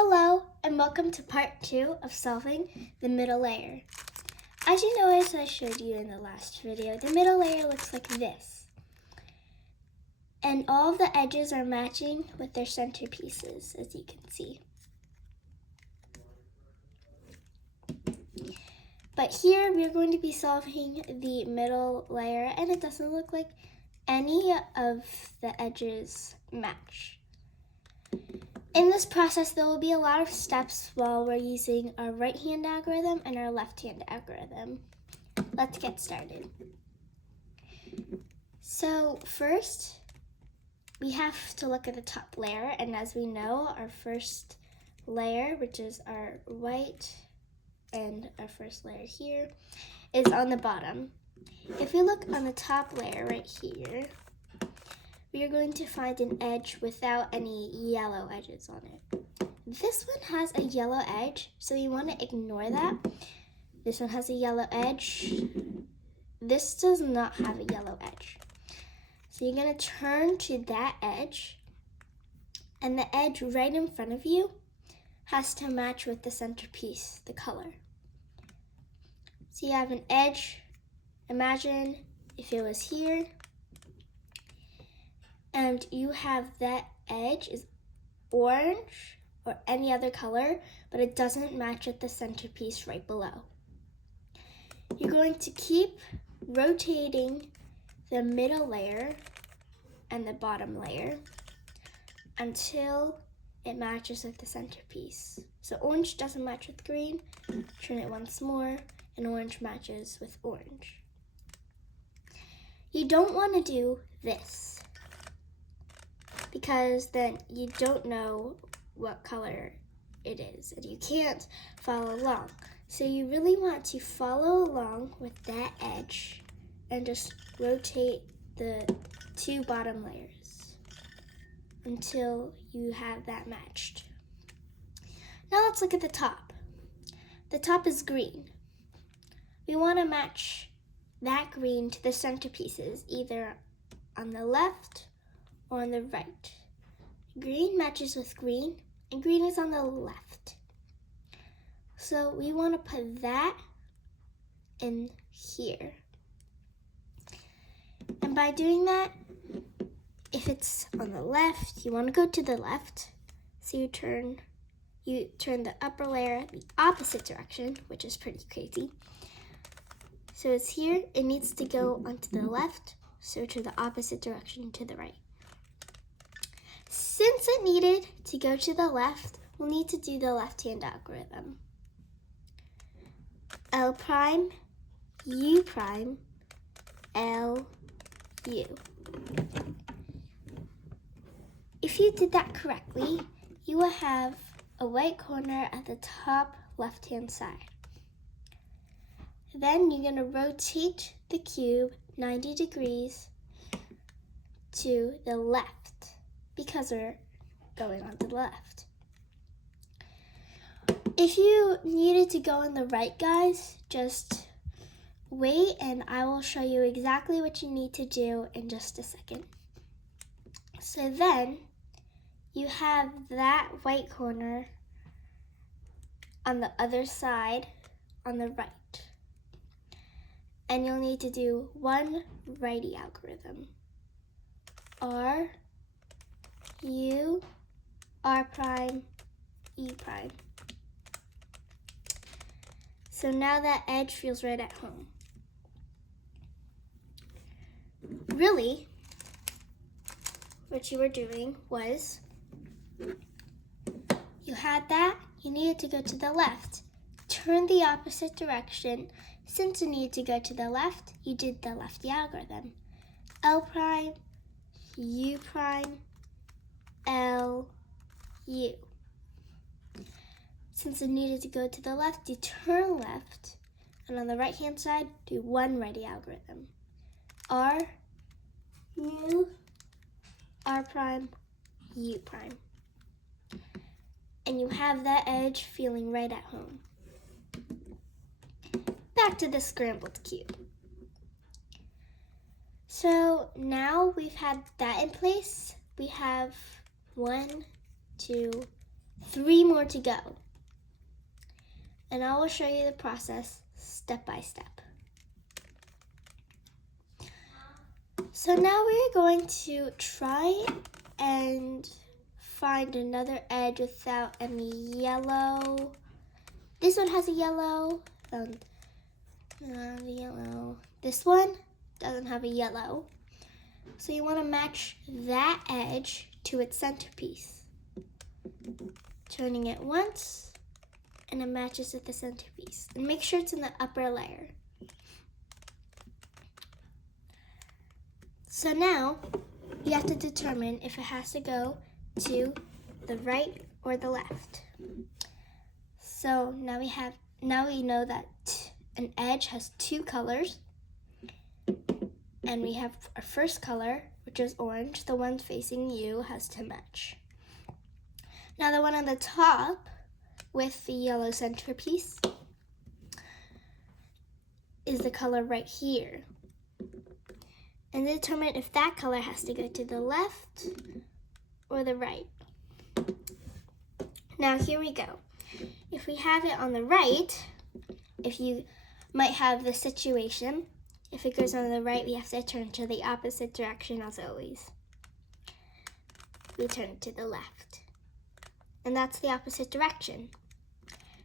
Hello, and welcome to part 2 of solving the middle layer. As you know, as I showed you in the last video, the middle layer looks like this. And all of the edges are matching with their centerpieces, as you can see. But here we're going to be solving the middle layer, and it doesn't look like any of the edges match. In this process, there will be a lot of steps while we're using our right-hand algorithm and our left-hand algorithm. Let's get started. So first, we have to look at the top layer, and as we know, our first layer, which is our white and our first layer here, is on the bottom. If we look on the top layer right here, we are going to find an edge without any yellow edges on it. This one has a yellow edge, so you want to ignore that. This one has a yellow edge. This does not have a yellow edge. So you're going to turn to that edge, and the edge right in front of you has to match with the centerpiece, the color. So you have an edge. Imagine if it was here, and you have that edge is orange or any other color, but it doesn't match with the centerpiece right below. You're going to keep rotating the middle layer and the bottom layer until it matches with the centerpiece. So orange doesn't match with green, turn it once more, and orange matches with orange. You don't want to do this, because then you don't know what color it is and you can't follow along. So you really want to follow along with that edge and just rotate the two bottom layers until you have that matched. Now let's look at the top. The top is green. We want to match that green to the centerpieces, either on the left or on the right. Green matches with green, and green is on the left. So we want to put that in here. And by doing that, if it's on the left, you want to go to the left. So you turn the upper layer the opposite direction, which is pretty crazy. So it's here, it needs to go onto the left, so to the opposite direction to the right. Since it needed to go to the left, we'll need to do the left-hand algorithm. L prime, U prime, L, U. If you did that correctly, you will have a white corner at the top left-hand side. Then you're going to rotate the cube 90 degrees to the left, because we're going on to the left. If you needed to go on the right, guys, just wait and I will show you exactly what you need to do in just a second. So then you have that white corner on the other side on the right. And you'll need to do one righty algorithm. R, U, R prime, E prime. So now that edge feels right at home. Really, what you were doing was, you had that, you needed to go to the left. Turn the opposite direction. Since you needed to go to the left, you did the lefty algorithm. L prime, U prime, L, U. Since it needed to go to the left, you turn left, and on the right-hand side, do one righty algorithm. R, U, R prime, U prime. And you have that edge feeling right at home. Back to the scrambled cube. So now we've had that in place. We have 1, 2, 3 more to go. And I will show you the process step by step. So now we're going to try and find another edge without any yellow. This one has a yellow. Yellow. This one doesn't have a yellow. So you want to match that edge to its centerpiece. Turning it once, and it matches with the centerpiece. And make sure it's in the upper layer. So now, you have to determine if it has to go to the right or the left. So now we know that an edge has 2 colors. And we have our first color, which is orange. The one facing you has to match. Now the one on the top with the yellow centerpiece is the color right here. And determine if that color has to go to the left or the right. Now here we go. If we have it on the right, if you might have the situation, if it goes on the right, we have to turn to the opposite direction as always. We turn to the left. And that's the opposite direction.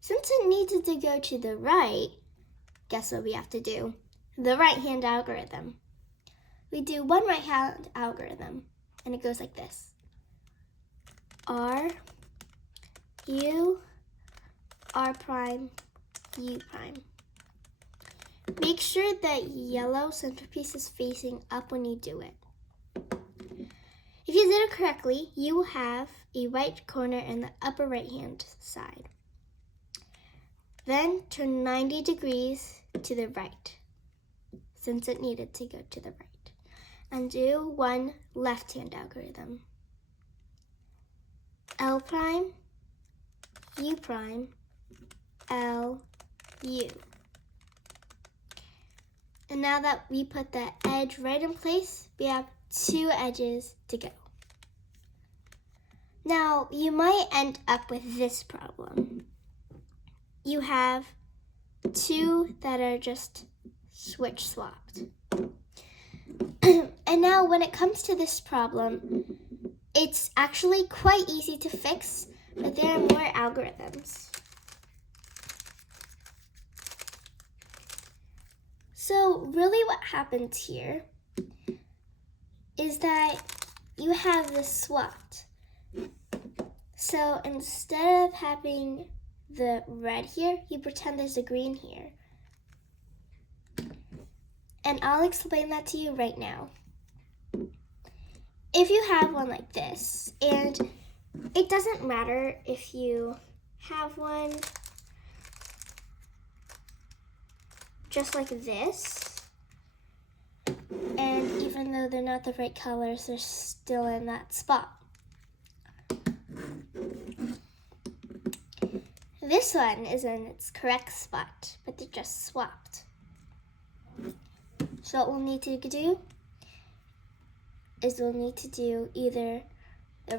Since it needed to go to the right, guess what we have to do? The right-hand algorithm. We do one right-hand algorithm, and it goes like this. R, U, R prime, U prime. Make sure that yellow centerpiece is facing up when you do it. If you did it correctly, you will have a white corner in the upper right-hand side. Then turn 90 degrees to the right, since it needed to go to the right. And do one left-hand algorithm. L prime, U prime, L, U. And now that we put the edge right in place, we have 2 edges to go. Now, you might end up with this problem. You have 2 that are just switch swapped. And now when it comes to this problem, it's actually quite easy to fix, but there are more algorithms. So really what happens here is that you have this swapped. So instead of having the red here, you pretend there's a green here. And I'll explain that to you right now. If you have one like this, and it doesn't matter if you have one just like this, and even though they're not the right colors, they're still in that spot. This one is in its correct spot, but they're just swapped. So what we'll need to do is we'll need to do either the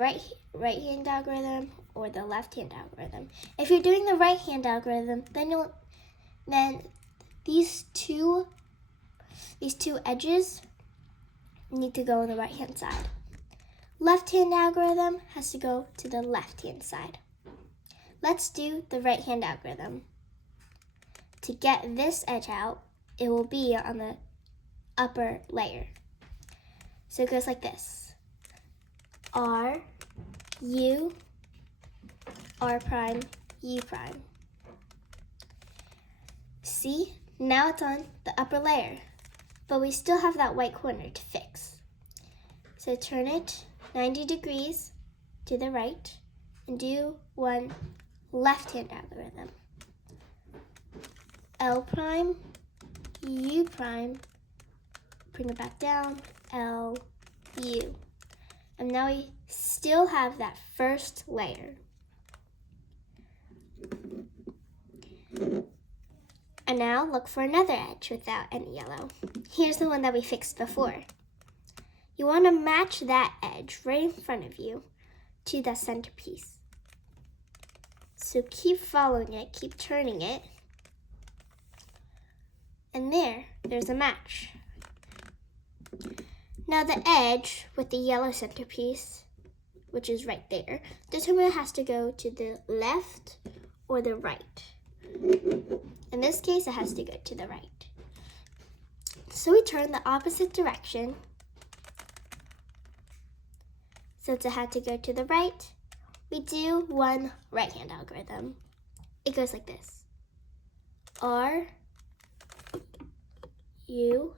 right-hand algorithm or the left-hand algorithm. If you're doing the right-hand algorithm, then these two edges need to go on the right-hand side. Left-hand algorithm has to go to the left-hand side. Let's do the right-hand algorithm. To get this edge out, it will be on the upper layer. So it goes like this. R, U, R prime, U prime. See? Now it's on the upper layer, but we still have that white corner to fix. So turn it 90 degrees to the right and do one left-hand algorithm. L prime, U prime, bring it back down, L, U. And now we still have that first layer. And now look for another edge without any yellow. Here's the one that we fixed before. You want to match that edge right in front of you to the centerpiece. So keep following it, keep turning it. And there's a match. Now the edge with the yellow centerpiece, which is right there, determine it has to go to the left or the right. In this case, it has to go to the right. So we turn the opposite direction. Since it had to go to the right, we do one right-hand algorithm. It goes like this. R, U,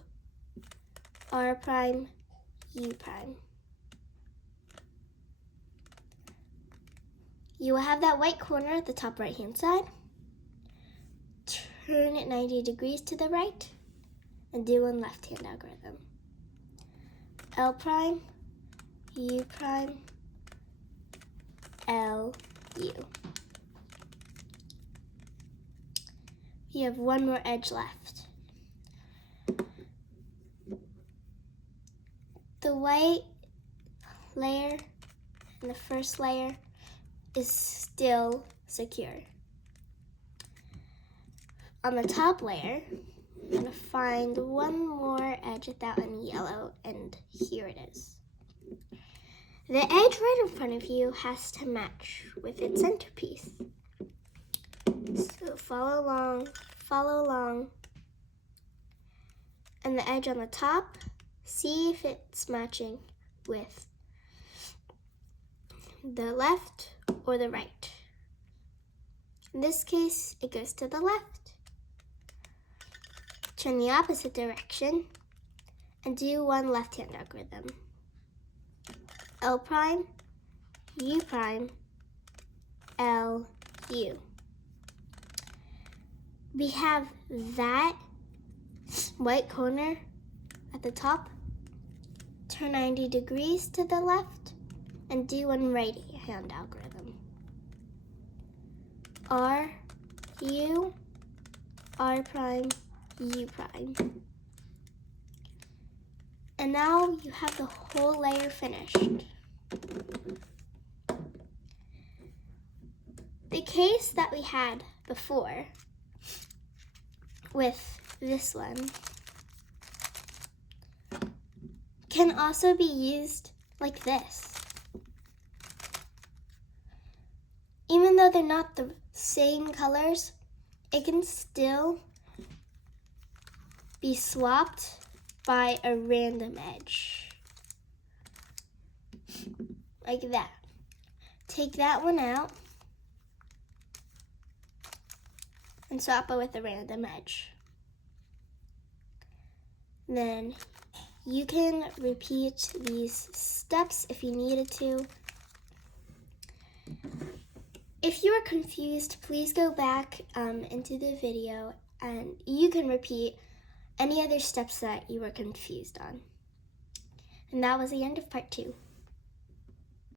R prime, U prime. You will have that white corner at the top right-hand side. Turn it 90 degrees to the right and do one left-hand algorithm. L prime, U prime, L, U. You have one more edge left. The white layer and the first layer is still secure. On the top layer, I'm going to find one more edge without any yellow, and here it is. The edge right in front of you has to match with its centerpiece. So follow along. And the edge on the top, see if it's matching with the left or the right. In this case, it goes to the left. Turn the opposite direction and do one left-hand algorithm. L prime, U prime, L, U. We have that white corner at the top. Turn 90 degrees to the left and do one right-hand algorithm. R, U, R prime, U prime. And now you have the whole layer finished. The case that we had before with this one can also be used like this. Even though they're not the same colors, it can still be swapped by a random edge. Like that. Take that one out and swap it with a random edge. Then you can repeat these steps if you needed to. If you are confused, please go back into the video and you can repeat any other steps that you were confused on. And that was the end of part 2.